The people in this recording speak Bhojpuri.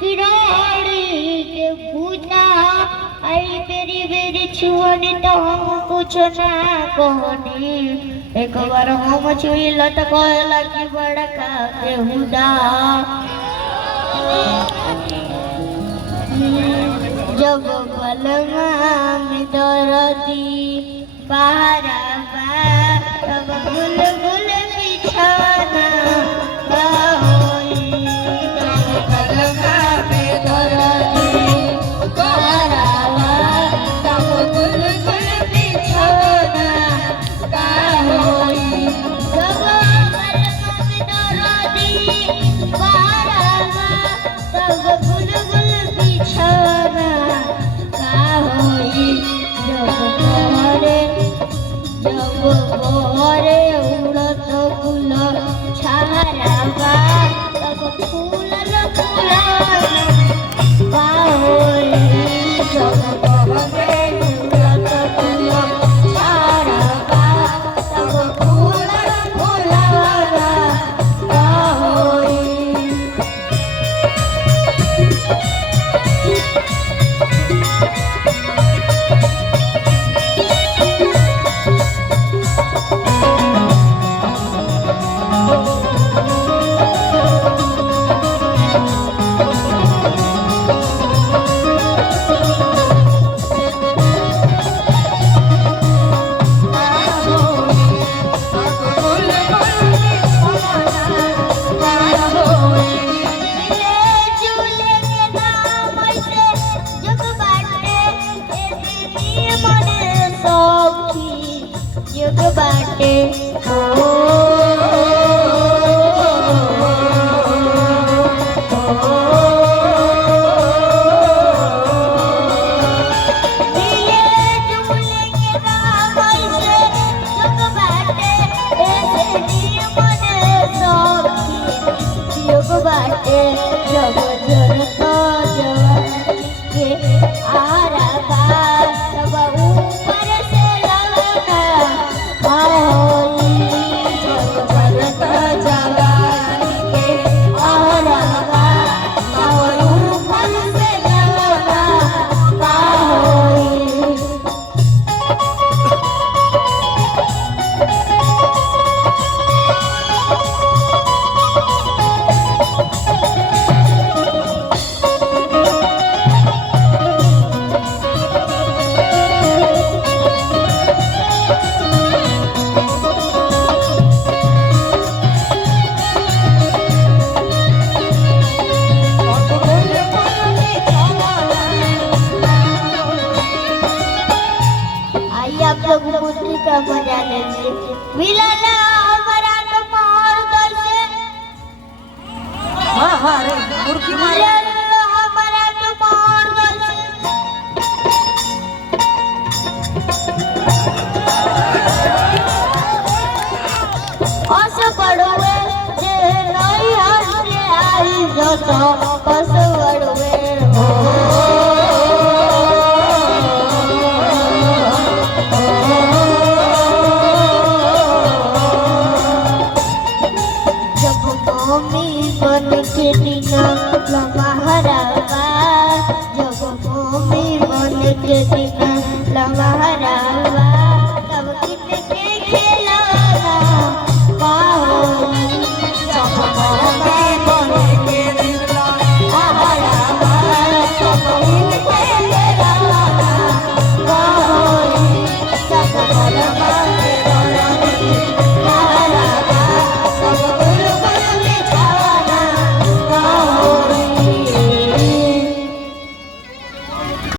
किराड़ी के पूजा आई बेरी बेरी छुअनी तो हम कुछ ना कहनी एक बार हम छुइल तो कहला कि बड़का बेहुदा जब बलमा में दर्दी बहरा तब बुलबुल बिछाना बाटे का मजा लीजिए मिलला हमारा तो मोर दल से हां हां रे मुर्गी मारे हमारा तो मोर दल अस पड़वे जे नई हंसे आई जो तो अस पड़वे हो के दिना लमहरावा जब मोमी बन के दिना लमहरावा